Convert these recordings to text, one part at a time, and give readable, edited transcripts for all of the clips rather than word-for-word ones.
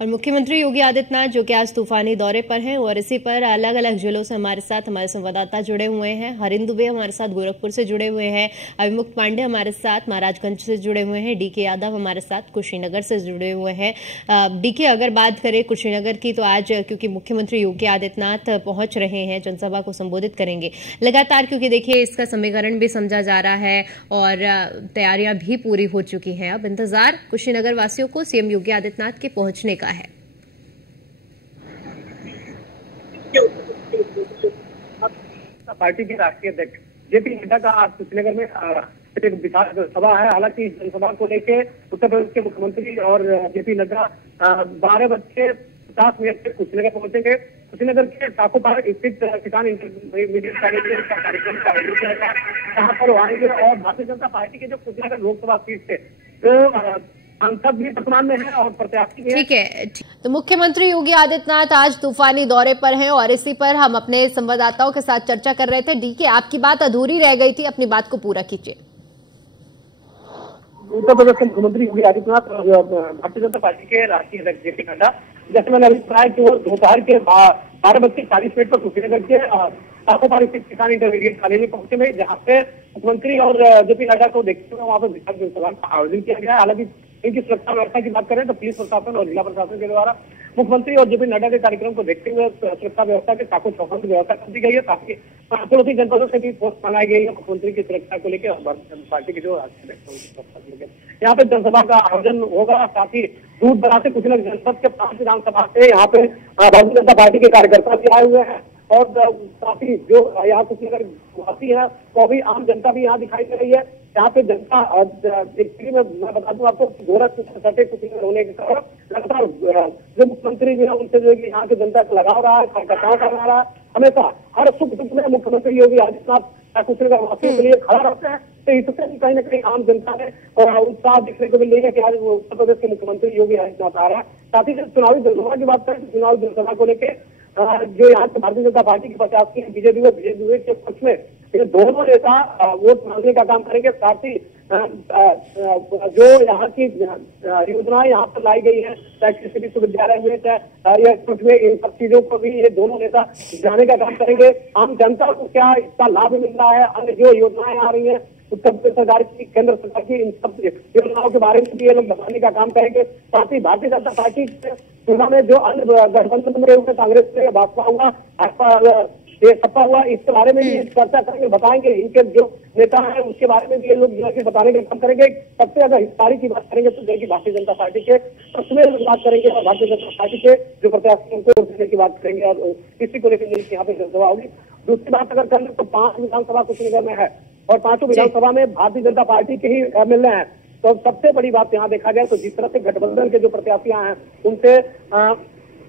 और मुख्यमंत्री योगी आदित्यनाथ जो कि आज तूफानी दौरे पर हैं और इसी पर अलग अलग जिलों से हमारे साथ हमारे संवाददाता जुड़े हुए हैं। हरिंद दुबे हमारे साथ गोरखपुर से जुड़े हुए हैं, अभिमुक्त पांडे हमारे साथ महाराजगंज से जुड़े हुए हैं, डीके यादव हमारे साथ कुशीनगर से जुड़े हुए हैं। डीके, अगर बात करें कुशीनगर की, तो आज क्योंकि मुख्यमंत्री योगी आदित्यनाथ पहुंच रहे हैं, जनसभा को संबोधित करेंगे लगातार, क्योंकि देखिए इसका समीकरण भी समझा जा रहा है और तैयारियां भी पूरी हो चुकी हैं। अब इंतजार कुशीनगर वासियों को सीएम योगी आदित्यनाथ के पहुंचने का है। पार्टी के राष्ट्रीय अध्यक्ष जेपी नड्डा का आज कुशीनगर में एक विशाल सभा है। हालांकि जनसभा को लेकर उत्तर प्रदेश के मुख्यमंत्री और जेपी नड्डा 12:50 से कुशीनगर पहुंचेंगे। कुशीनगर के साकोपार स्थित किसान इंटरमीडिएट का कार्यक्रम का आयोजन किया गया, जहाँ पर आएंगे और भारतीय जनता पार्टी के जो कुशीनगर लोकसभा सीट थे तो सांसद भी वर्तमान में है और प्रत्याशी भी है। ठीक है, तो मुख्यमंत्री योगी आदित्यनाथ आज तूफानी दौरे पर हैं और इसी पर हम अपने संवाददाताओं के साथ चर्चा कर रहे थे। डीके, आपकी बात अधूरी रह गई थी, अपनी बात को पूरा कीजिए। उत्तर प्रदेश के मुख्यमंत्री योगी आदित्यनाथ और भारतीय जनता पार्टी के राष्ट्रीय अध्यक्ष जेपी नड्डा, जैसे मैंने अभी बताया कि वो दोपहर के 12:40 पर कुशीनगर के साकोपार स्थित किसान इंटरमीडिएट कॉलेज में पहुंचे हुए, जहाँ पे मुख्यमंत्री और जेपी नड्डा को देखते हुए वहाँ पर विशाल जनसभा का आयोजन किया गया। हालांकि इनकी सुरक्षा व्यवस्था की बात करें तो पुलिस प्रशासन और जिला प्रशासन के द्वारा मुख्यमंत्री और जेपी नड्डा के कार्यक्रम को देखते हुए सुरक्षा व्यवस्था के चाकों चौकों की व्यवस्था कर दी गई है, ताकि पड़ोसी जनपदों से भी फोर्स मंगाई गई है मुख्यमंत्री की सुरक्षा को लेकर और भारतीय जनता पार्टी के जो राष्ट्रीय अध्यक्ष उनकी सुरक्षा को लेकर। यहाँ पे जनसभा का आयोजन होगा, साथ ही दूर दराज से कुशीनगर जनपद के 5 विधानसभा से यहाँ पे भारतीय जनता पार्टी के कार्यकर्ता भी आए हुए हैं और काफी जो यहाँ कुशीनगर वासी है वो भी आम जनता भी यहाँ दिखाई दे रही है। यहाँ पे जनता मैं बता दूं आपको, गोरखपुर कुशीनगर होने के कारण लगातार जो मुख्यमंत्री जो है उनसे जो है कि यहाँ की जनता का लगाव रहा है, कार्यकर्ताओं का रहा है। हमेशा हर सुख दुख में मुख्यमंत्री योगी आदित्यनाथ कुशीनगर वासियों के लिए खड़ा रहते हैं, तो इससे भी कहीं ना कहीं आम जनता ने उत्साह देखने को मिल रही है कि आज उत्तर प्रदेश के मुख्यमंत्री योगी आदित्यनाथ आ रहा है। साथ ही चुनावी जनसभा की बात करें तो चुनावी जनसभा को लेकर जो यहाँ के भारतीय जनता पार्टी के प्रत्याशी हैं विजय दुबे के पक्ष में ये दोनों नेता वोट मांगने का काम करेंगे। साथ ही जो यहाँ की योजनाएं यहाँ पर लाई गई है, चाहे कृषि विश्वविद्यालय हुए, चाहे हुए, इन सब चीजों को भी ये दोनों नेता जाने का काम करेंगे। आम जनता को क्या इसका लाभ मिल रहा है, अन्य जो योजनाएं आ रही है उत्तर प्रदेश सरकार की, केंद्र सरकार की, इन सब योजनाओं के बारे में भी ये लोग बताने का काम करेंगे। साथ ही भारतीय जनता पार्टी चुनाव में जो अन्य गठबंधन में हुए, कांग्रेस से भाजपा हुआ, सपा हुआ, इसके बारे में भी चर्चा करेंगे, बताएंगे। इनके जो नेता है उसके बारे में भी ये लोग बताने का काम करेंगे। सबसे ज्यादा हिस्सेदारी की बात करेंगे तो देखिए भारतीय जनता पार्टी के उसमें बात करेंगे और भारतीय जनता पार्टी के जो प्रत्याशी उनको देने की बात करेंगे और इसी को लेकर यहाँ पे जनसभा होगी। दूसरी बात अगर करें तो 5 विधानसभा कुशीनगर में है और 5 विधानसभा में भारतीय जनता पार्टी के ही एमएलए हैं। तो सबसे बड़ी बात यहाँ देखा जाए तो जिस तरह से गठबंधन के जो प्रत्याशियां हैं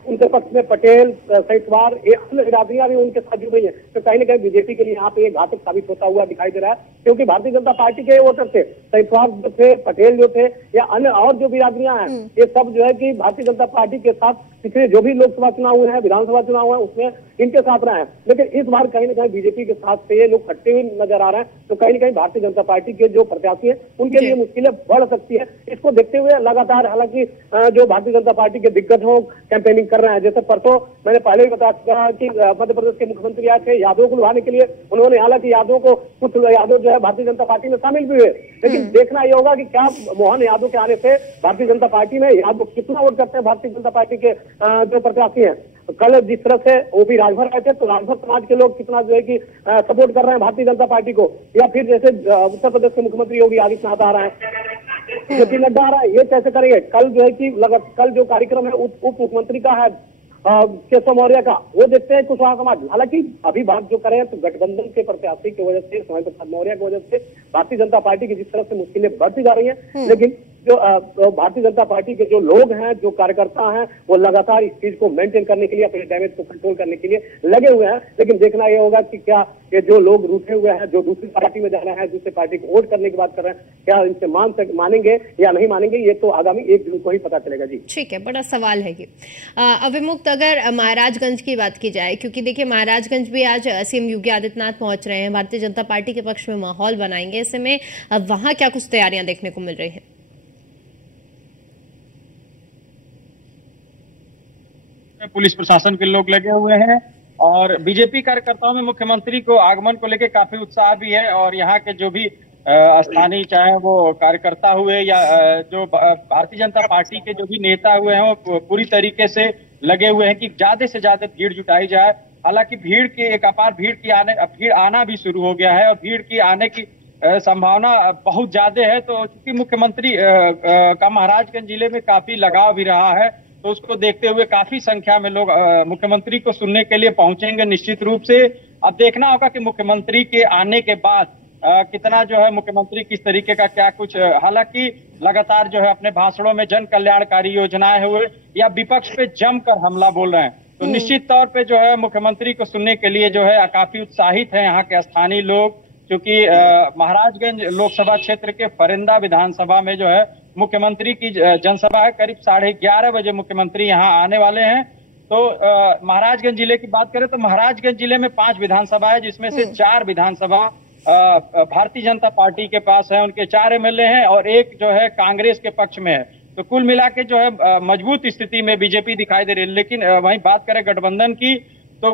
उनके पक्ष में पटेल, सहितवार, ये अन्य बिरादरियां भी उनके साथ जुड़ रही है, तो कहीं ना कहीं बीजेपी के लिए यहाँ पे घातक साबित होता हुआ दिखाई दे रहा है। क्योंकि भारतीय जनता पार्टी के वोटर थे, सहितवार जो थे, पटेल जो थे या अन्य और जो बिरादरियां हैं, ये सब जो है कि भारतीय जनता पार्टी के साथ पिछले जो भी लोकसभा चुनाव हुए हैं, विधानसभा चुनाव हुए हैं, उसमें इनके साथ रहे हैं। लेकिन इस बार कहीं ना कहीं बीजेपी के साथ से ये लोग हटते हुए नजर आ रहे हैं, तो कहीं ना कहीं भारतीय जनता पार्टी के जो प्रत्याशी है उनके लिए मुश्किलें बढ़ सकती है। इसको देखते हुए लगातार हालांकि जो भारतीय जनता पार्टी के दिग्गज हो कैंपेनिंग कर रहे हैं। जैसे परसों मैंने पहले ही बता चुका कि मध्य प्रदेश के मुख्यमंत्री आए थे यादव को लुभाने के लिए, उन्होंने हालांकि कुछ यादव जो है भारतीय जनता पार्टी में शामिल भी हुए। लेकिन देखना यह होगा कि क्या मोहन यादव के आने से भारतीय जनता पार्टी में यादव कितना वोट करते हैं भारतीय जनता पार्टी के जो प्रत्याशी हैं। कल जिस तरह से ओपी राजभर आए थे तो राजभर समाज के लोग कितना जो है कि सपोर्ट कर रहे हैं भारतीय जनता पार्टी को, या फिर जैसे उत्तर प्रदेश के मुख्यमंत्री योगी आदित्यनाथ आ रहे हैं, जेपी नड्डा आ रहा है, ये कैसे करेंगे। कल जो है कि कल जो कार्यक्रम है उप मुख्यमंत्री का है केशव मौर्य का, वो देखते हैं कुशवाहा समाज। हालांकि अभी बात जो करें तो गठबंधन के प्रत्याशी की वजह से, स्वामी प्रसाद मौर्य की वजह से भारतीय जनता पार्टी की जिस तरह से मुश्किलें बढ़ती जा रही हैं, लेकिन जो भारतीय जनता पार्टी के जो लोग हैं, जो कार्यकर्ता हैं, वो लगातार इस चीज को मेंटेन करने के लिए, अपने डैमेज को कंट्रोल करने के लिए लगे हुए हैं। लेकिन देखना यह होगा कि क्या ये जो लोग रूठे हुए हैं, जो दूसरी पार्टी में जाना है, दूसरी पार्टी को वोट करने की बात कर रहे हैं, क्या इनसे मानेंगे या नहीं मानेंगे, ये तो आगामी 1 जून को ही पता चलेगा। जी ठीक है, बड़ा सवाल है ये। अभिमुक्त, अगर महाराजगंज की बात की जाए, क्योंकि देखिए महाराजगंज भी आज सीएम योगी आदित्यनाथ पहुंच रहे हैं, भारतीय जनता पार्टी के पक्ष में माहौल बनाएंगे, ऐसे में वहां क्या कुछ तैयारियां देखने को मिल रही है? पुलिस प्रशासन के लोग लगे हुए हैं और बीजेपी कार्यकर्ताओं में मुख्यमंत्री को आगमन को लेकर काफी उत्साह भी है। और यहाँ के जो भी स्थानीय चाहे वो कार्यकर्ता हुए या जो भारतीय जनता पार्टी के जो भी नेता हुए हैं वो पूरी तरीके से लगे हुए हैं कि ज्यादा से ज्यादा भीड़ जुटाई जाए। हालांकि भीड़ की एक अपार भीड़ आना भी शुरू हो गया है और भीड़ की आने की संभावना बहुत ज्यादा है। तो चूंकि मुख्यमंत्री का महाराजगंज जिले में काफी लगाव भी रहा है तो उसको देखते हुए काफी संख्या में लोग मुख्यमंत्री को सुनने के लिए पहुंचेंगे निश्चित रूप से। अब देखना होगा कि मुख्यमंत्री के आने के बाद कितना जो है मुख्यमंत्री किस तरीके का क्या कुछ, हालांकि लगातार जो है अपने भाषणों में जन कल्याणकारी योजनाएं हुए या विपक्ष पे जमकर हमला बोल रहे हैं। तो निश्चित तौर पे जो है मुख्यमंत्री को सुनने के लिए जो है काफी उत्साहित है यहाँ के स्थानीय लोग। क्योंकि महाराजगंज लोकसभा क्षेत्र के फरिंदा विधानसभा में जो है मुख्यमंत्री की जनसभा है। करीब 11:30 बजे मुख्यमंत्री यहाँ आने वाले हैं। तो महाराजगंज जिले की बात करें तो महाराजगंज जिले में 5 विधानसभा है जिसमें से 4 विधानसभा भारतीय जनता पार्टी के पास है, उनके 4 एमएलए हैं और एक जो है कांग्रेस के पक्ष में है। तो कुल मिला के जो है मजबूत स्थिति में बीजेपी दिखाई दे रही है। लेकिन वहीं बात करें गठबंधन की तो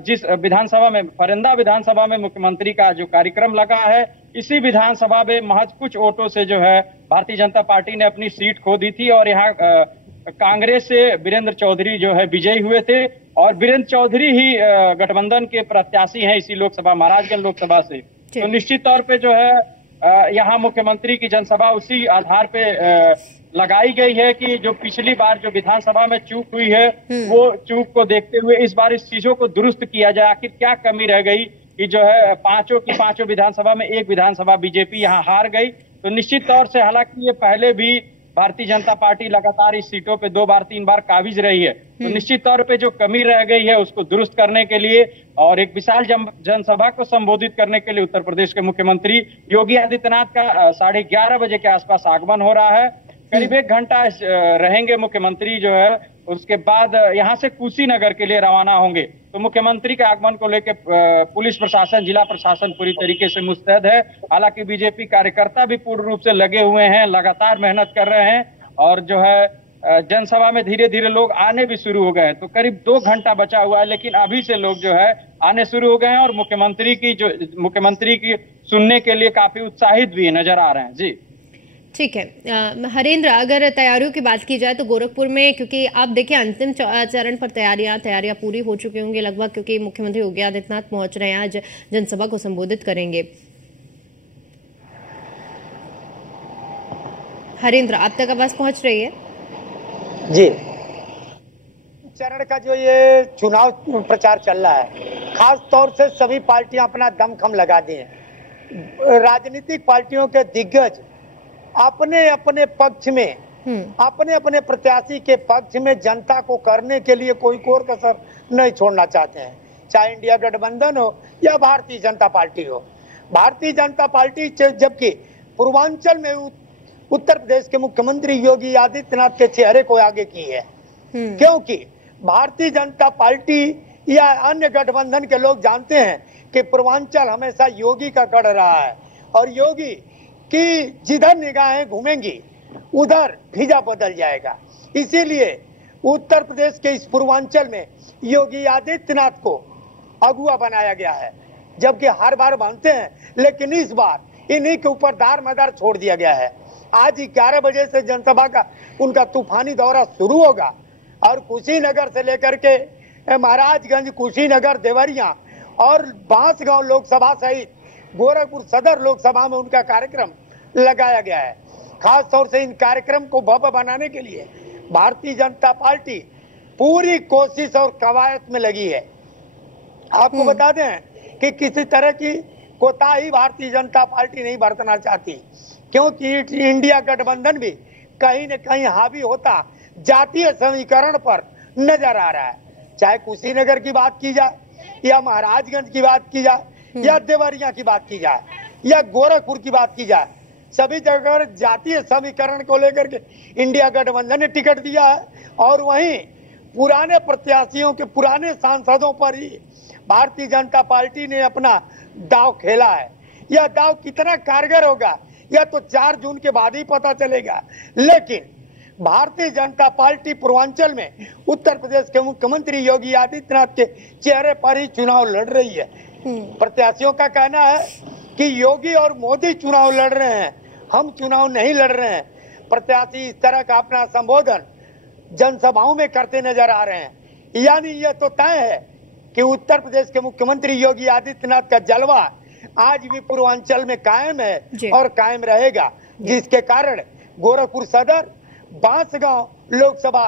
जिस विधानसभा में फरिंदा विधानसभा में मुख्यमंत्री का जो कार्यक्रम लगा है इसी विधानसभा में महज कुछ वोटों से जो है भारतीय जनता पार्टी ने अपनी सीट खो दी थी और यहाँ कांग्रेस से वीरेंद्र चौधरी जो है विजयी हुए थे और वीरेंद्र चौधरी ही गठबंधन के प्रत्याशी हैं इसी लोकसभा महाराजगंज लोकसभा से। तो निश्चित तौर पे जो है यहाँ मुख्यमंत्री की जनसभा उसी आधार पे लगाई गई है कि जो पिछली बार जो विधानसभा में चूक हुई है वो चूक को देखते हुए इस बार इस चीजों को दुरुस्त किया जाए। आखिर क्या कमी रह गई कि जो है पांचों विधानसभा में एक विधानसभा बीजेपी यहाँ हार गई। तो निश्चित तौर से हालांकि ये पहले भी भारतीय जनता पार्टी लगातार इस सीटों पे 2 बार 3 बार काबिज रही है। तो निश्चित तौर पे जो कमी रह गई है उसको दुरुस्त करने के लिए और एक विशाल जनसभा को संबोधित करने के लिए उत्तर प्रदेश के मुख्यमंत्री योगी आदित्यनाथ का 11:30 बजे के आसपास आगमन हो रहा है। करीब 1 घंटा रहेंगे मुख्यमंत्री जो है, उसके बाद यहाँ से कुशीनगर के लिए रवाना होंगे। तो मुख्यमंत्री के आगमन को लेकर पुलिस प्रशासन जिला प्रशासन पूरी तरीके से मुस्तैद है। हालांकि बीजेपी कार्यकर्ता भी पूर्ण रूप से लगे हुए हैं, लगातार मेहनत कर रहे हैं और जो है जनसभा में धीरे धीरे लोग आने भी शुरू हो गए हैं। तो करीब 2 घंटा बचा हुआ है लेकिन अभी से लोग जो है आने शुरू हो गए हैं और मुख्यमंत्री की सुनने के लिए काफी उत्साहित भी नजर आ रहे हैं। जी ठीक है हरेंद्र, अगर तैयारियों की बात की जाए तो गोरखपुर में, क्योंकि आप देखिए अंतिम चरण पर तैयारियां पूरी हो चुकी होंगी लगभग, क्योंकि मुख्यमंत्री योगी आदित्यनाथ पहुंच रहे हैं, आज जनसभा को संबोधित करेंगे। हरेंद्र, आप तक आवाज पहुंच रही है? जी, चरण का जो ये चुनाव प्रचार चल रहा है, खास तौर से सभी पार्टियां अपना दमखम लगा दी हैं। राजनीतिक पार्टियों के दिग्गज अपने अपने पक्ष में, अपने अपने प्रत्याशी के पक्ष में जनता को करने के लिए कोई कोर कसर नहीं छोड़ना चाहते हैं, चाहे इंडिया गठबंधन हो या भारतीय जनता पार्टी हो। भारतीय जनता पार्टी जबकि पूर्वांचल में उत्तर प्रदेश के मुख्यमंत्री योगी आदित्यनाथ के चेहरे को आगे की है, क्योंकि भारतीय जनता पार्टी या अन्य गठबंधन के लोग जानते हैं कि पूर्वांचल हमेशा योगी का गढ़ रहा है और योगी कि जिधर निगाहें घूमेंगी उधर फिजा बदल जाएगा। इसीलिए उत्तर प्रदेश के इस पूर्वांचल में योगी आदित्यनाथ को अगुआ बनाया गया है, जबकि हर बार बनते हैं लेकिन इस बार इन्हीं के ऊपर दारमदार छोड़ दिया गया है। आज 11 बजे से जनसभा का उनका तूफानी दौरा शुरू होगा और कुशीनगर से लेकर के महाराजगंज, कुशीनगर, देवरिया और बांसगांव लोकसभा सहित गोरखपुर सदर लोकसभा में उनका कार्यक्रम लगाया गया है। खास तौर से इन कार्यक्रम को भव्य बनाने के लिए भारतीय जनता पार्टी पूरी कोशिश और कवायद में लगी है। आपको बता दें कि किसी तरह की कोताही भारतीय जनता पार्टी नहीं बरतना चाहती, क्योंकि इंडिया गठबंधन भी कहीं न कहीं हावी होता जातीय समीकरण पर नजर आ रहा है। चाहे कुशीनगर की बात की जाए या महाराजगंज की बात की जाए या देवरिया की बात की जाए या गोरखपुर की बात की जाए, सभी जगह जातीय समीकरण को लेकर के इंडिया गठबंधन ने टिकट दिया है और वहीं पुराने प्रत्याशियों के पुराने सांसदों पर ही भारतीय जनता पार्टी ने अपना दाव खेला है। यह दाव कितना कारगर होगा यह तो 4 जून के बाद ही पता चलेगा, लेकिन भारतीय जनता पार्टी पूर्वांचल में उत्तर प्रदेश के मुख्यमंत्री योगी आदित्यनाथ के चेहरे पर ही चुनाव लड़ रही है। प्रत्याशियों का कहना है कि योगी और मोदी चुनाव लड़ रहे हैं, हम चुनाव नहीं लड़ रहे हैं। प्रत्याशी इस तरह का अपना संबोधन जनसभाओं में करते नजर आ रहे हैं। यानी यह तो तय है कि उत्तर प्रदेश के मुख्यमंत्री योगी आदित्यनाथ का जलवा आज भी पूर्वांचल में कायम है और कायम रहेगा, जिसके कारण गोरखपुर सदर, बांसगांव लोकसभा,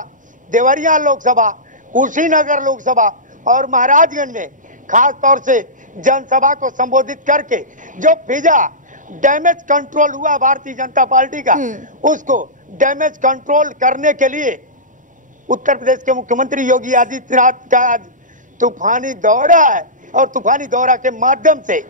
देवरिया लोकसभा, कुशीनगर लोकसभा और महाराजगंज में खास तौर से जनसभा को संबोधित करके जो फिजा डैमेज कंट्रोल हुआ भारतीय जनता पार्टी का, उसको डैमेज कंट्रोल करने के लिए उत्तर प्रदेश के मुख्यमंत्री योगी आदित्यनाथ का आज तूफानी दौरा है और तूफानी दौरा के माध्यम से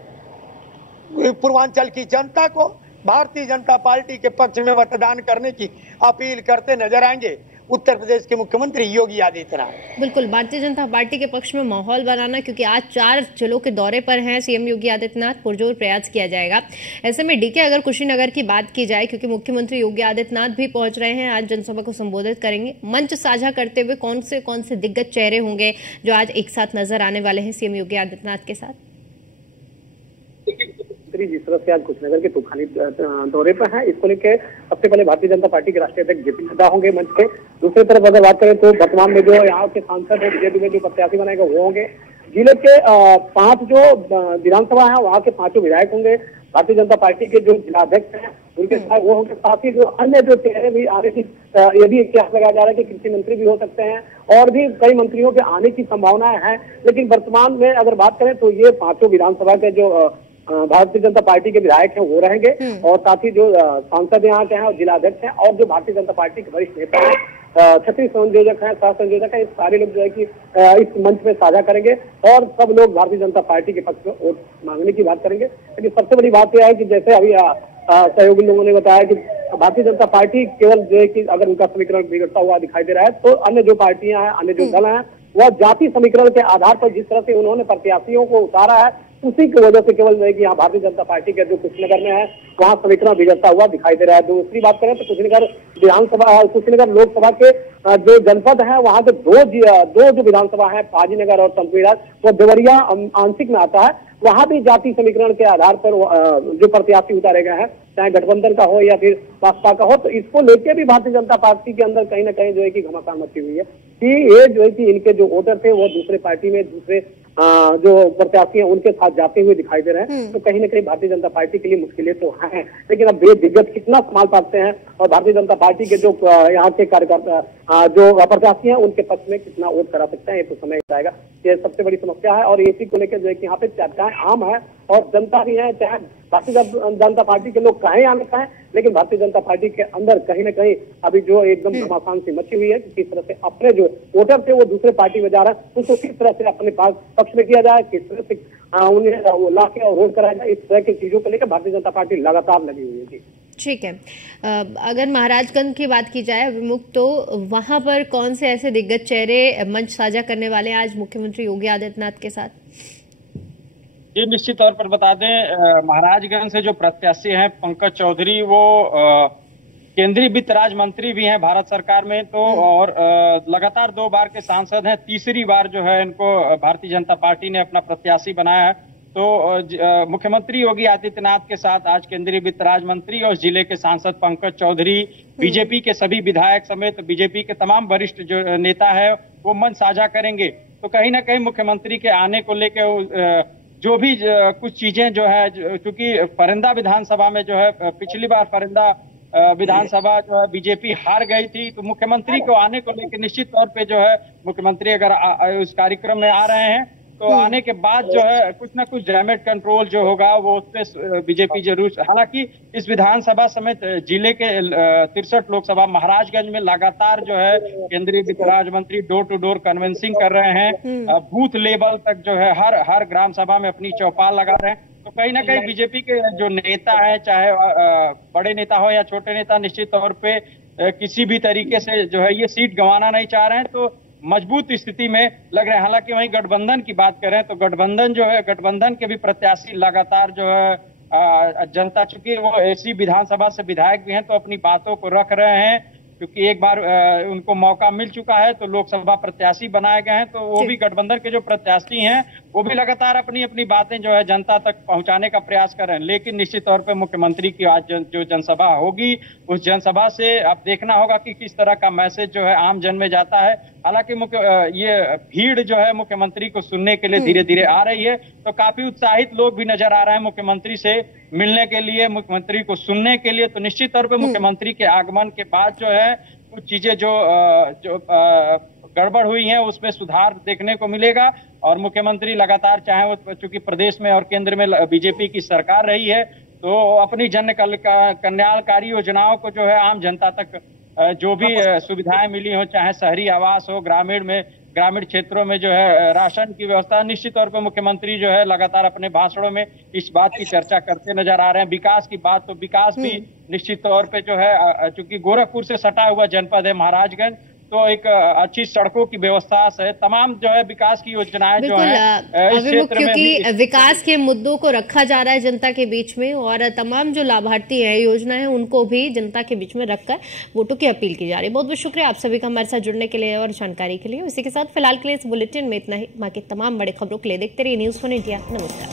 पूर्वांचल की जनता को भारतीय जनता पार्टी के पक्ष में मतदान करने की अपील करते नजर आएंगे उत्तर प्रदेश के मुख्यमंत्री योगी आदित्यनाथ। बिल्कुल, भारतीय जनता पार्टी के पक्ष में माहौल बनाना, क्योंकि आज 4 जिलों के दौरे पर हैं सीएम योगी आदित्यनाथ, पुरजोर प्रयास किया जाएगा। ऐसे में डीके, अगर कुशीनगर की बात की जाए, क्योंकि मुख्यमंत्री योगी आदित्यनाथ भी पहुंच रहे हैं, आज जनसभा को संबोधित करेंगे, मंच साझा करते हुए कौन से दिग्गज चेहरे होंगे जो आज एक साथ नजर आने वाले हैं सीएम योगी आदित्यनाथ के साथ? जिस तरह से आज कुशीनगर के तूफानी दौरे पर है, इसको लेकर सबसे पहले भारतीय जनता पार्टी के राष्ट्रीय अध्यक्ष जेपी नड्डा होंगे मंच पे। दूसरी तरफ अगर बात करें तो वर्तमान में जो यहाँ के सांसद है, बीजेपी में जो प्रत्याशी बनाएगा वो होंगे। जिले के 5 जो विधानसभा है वहाँ के 5 विधायक होंगे। भारतीय जनता पार्टी के जो जिलाध्यक्ष हैं उनके साथ वो होंगे। साथ ही जो अन्य जो चेहरे भी आने की ये भी क्या लगाया जा रहा है कि कृषि मंत्री भी हो सकते हैं और भी कई मंत्रियों के आने की संभावनाएं हैं। लेकिन वर्तमान में अगर बात करें तो ये 5 विधानसभा के जो भारतीय जनता पार्टी के विधायक हैं वो रहेंगे और साथ ही जो सांसद यहाँ के हैं और जिलाध्यक्ष हैं और जो भारतीय जनता पार्टी के वरिष्ठ नेता हैं, क्षेत्रीय संयोजक हैं, सह संयोजक हैं, इस सारे लोग जो है कि इस मंच में साझा करेंगे और सब लोग भारतीय जनता पार्टी के पक्ष में वोट मांगने की बात करेंगे। लेकिन सबसे बड़ी बात यह है कि जैसे अभी सहयोगी लोगों ने बताया कि भारतीय जनता पार्टी केवल जो है कि अगर उनका समीकरण बिगड़ता हुआ दिखाई दे रहा है तो अन्य जो पार्टियां हैं, अन्य जो दल हैं, वह जाति समीकरण के आधार पर जिस तरह से उन्होंने प्रत्याशियों को उतारा है उसी की वजह से केवल जो है कि यहाँ भारतीय जनता पार्टी के जो कुशीनगर में है वहाँ समीकरण बिगड़ता हुआ दिखाई दे रहा है। दूसरी बात करें तो कुशीनगर विधानसभा, कुशीनगर लोकसभा के जो जनपद है वहाँ के दो जो विधानसभा है, पाजीनगर और तमकुहीराज, वो देवरिया आंशिक में आता है। वहाँ भी जाति समीकरण के आधार पर जो प्रत्याशी उतारे गए हैं, चाहे गठबंधन का हो या फिर भाजपा का हो, तो इसको लेके भी भारतीय जनता पार्टी के अंदर कहीं ना कहीं जो है कि घमासान मची हुई है कि ये जो है कि इनके जो वोटर थे वो दूसरे पार्टी में दूसरे जो प्रत्याशी हैं उनके साथ जाते हुए दिखाई दे रहे हैं। तो कहीं ना कहीं भारतीय जनता पार्टी के लिए मुश्किलें तो हैं, लेकिन अब ये दिग्गज कितना संभाल पाते हैं और भारतीय जनता पार्टी के जो यहाँ के कार्यकर्ता जो प्रत्याशी हैं उनके पक्ष में कितना वोट करा सकते हैं, ये तो समय आएगा। ये सबसे बड़ी समस्या है और इसी को लेकर जो है कि यहाँ पे चर्चाएं आम है और जनता भी है, चाहे भारतीय जनता पार्टी के लोग कहें या न कहें, लेकिन भारतीय जनता पार्टी के अंदर कहीं ना कहीं अभी जो एकदम घमासान सी मची हुई है कि किस तरह से अपने जो वोटर थे वो दूसरे पार्टी में जा रहे हैं, उसको किस तरह से अपने पास पक्ष में किया जाए, किस तरह से उन्हें ला के और रोड कराया जाए, इस तरह की चीजों को लेकर भारतीय जनता पार्टी लगातार लगी हुई है। ठीक है, अगर महाराजगंज की बात की जाए अभिमुक्त, तो वहां पर कौन से ऐसे दिग्गज चेहरे मंच साझा करने वाले हैं आज मुख्यमंत्री योगी आदित्यनाथ के साथ? जी, निश्चित तौर पर बता दें, महाराजगंज से जो प्रत्याशी हैं पंकज चौधरी, वो केंद्रीय वित्त राज्य मंत्री भी हैं भारत सरकार में, तो और लगातार 2 बार के सांसद हैं। तीसरी बार जो है इनको भारतीय जनता पार्टी ने अपना प्रत्याशी बनाया है। तो मुख्यमंत्री योगी आदित्यनाथ के साथ आज केंद्रीय वित्त राज्य मंत्री और जिले के सांसद पंकज चौधरी, बीजेपी के सभी विधायक समेत बीजेपी के तमाम वरिष्ठ जो नेता है वो मंच साझा करेंगे। तो कहीं ना कहीं मुख्यमंत्री के आने को लेकर जो भी कुछ चीजें जो है, क्योंकि फरिंदा विधानसभा में जो है पिछली बार फरिंदा विधानसभा जो है बीजेपी हार गई थी, तो मुख्यमंत्री को आने को लेकर निश्चित तौर पे जो है मुख्यमंत्री अगर उस कार्यक्रम में आ रहे हैं तो आने के बाद जो है कुछ ना कुछ डैमेज कंट्रोल जो होगा वो उस पर बीजेपी जरूर, हालांकि इस विधानसभा समेत जिले के 63 लोकसभा महाराजगंज में लगातार जो है केंद्रीय वित्त राज्य मंत्री डोर टू डोर कन्वेंसिंग कर रहे हैं, बूथ लेवल तक जो है हर ग्राम सभा में अपनी चौपाल लगा रहे हैं। तो कहीं ना कहीं बीजेपी के जो नेता है, चाहे बड़े नेता हो या छोटे नेता, निश्चित तौर पे किसी भी तरीके से जो है ये सीट गंवाना नहीं चाह रहे हैं, तो मजबूत स्थिति में लग रहे हैं। हालांकि वहीं गठबंधन की बात करें तो गठबंधन जो है, गठबंधन के भी प्रत्याशी लगातार जो है जनता, चूंकि वो ऐसी विधानसभा से विधायक भी हैं तो अपनी बातों को रख रहे हैं क्योंकि एक बार उनको मौका मिल चुका है, तो लोकसभा प्रत्याशी बनाए गए हैं, तो वो भी गठबंधन के जो प्रत्याशी हैं वो भी लगातार अपनी अपनी बातें जो है जनता तक पहुंचाने का प्रयास कर रहे हैं। लेकिन निश्चित तौर पे मुख्यमंत्री की आज जो जनसभा होगी, उस जनसभा से अब देखना होगा कि किस तरह का मैसेज जो है आम जन में जाता है। हालांकि ये भीड़ जो है मुख्यमंत्री को सुनने के लिए धीरे धीरे आ रही है, तो काफी उत्साहित लोग भी नजर आ रहे हैं मुख्यमंत्री से मिलने के लिए, मुख्यमंत्री को सुनने के लिए। तो निश्चित तौर पे मुख्यमंत्री के आगमन के बाद जो है कुछ चीजें जो गड़बड़ हुई हैं उसमें सुधार देखने को मिलेगा। और मुख्यमंत्री लगातार चाहे वो चूंकि प्रदेश में और केंद्र में बीजेपी की सरकार रही है, तो अपनी जन कल्याणकारी योजनाओं को जो है आम जनता तक जो भी सुविधाएं मिली हो, चाहे शहरी आवास हो, ग्रामीण क्षेत्रों में जो है राशन की व्यवस्था, निश्चित तौर पर मुख्यमंत्री जो है लगातार अपने भाषणों में इस बात की चर्चा करते नजर आ रहे हैं। विकास की बात, तो विकास भी निश्चित तौर पे जो है चूंकि गोरखपुर से सटा हुआ जनपद है महाराजगंज, तो एक अच्छी सड़कों की व्यवस्था से तमाम जो है विकास की योजनाएं जो है इस क्षेत्र में क्योंकि विकास के मुद्दों को रखा जा रहा है जनता के बीच में, और तमाम जो लाभार्थी है योजना है उनको भी जनता के बीच में रखकर वोटों की अपील की जा रही है। बहुत बहुत शुक्रिया आप सभी का हमारे साथ जुड़ने के लिए और जानकारी के लिए। इसी के साथ फिलहाल के लिए इस बुलेटिन में इतना ही। बाकी तमाम बड़ी खबरों के लिए देखते रहिए न्यूज़ 1 इंडिया। नमस्कार।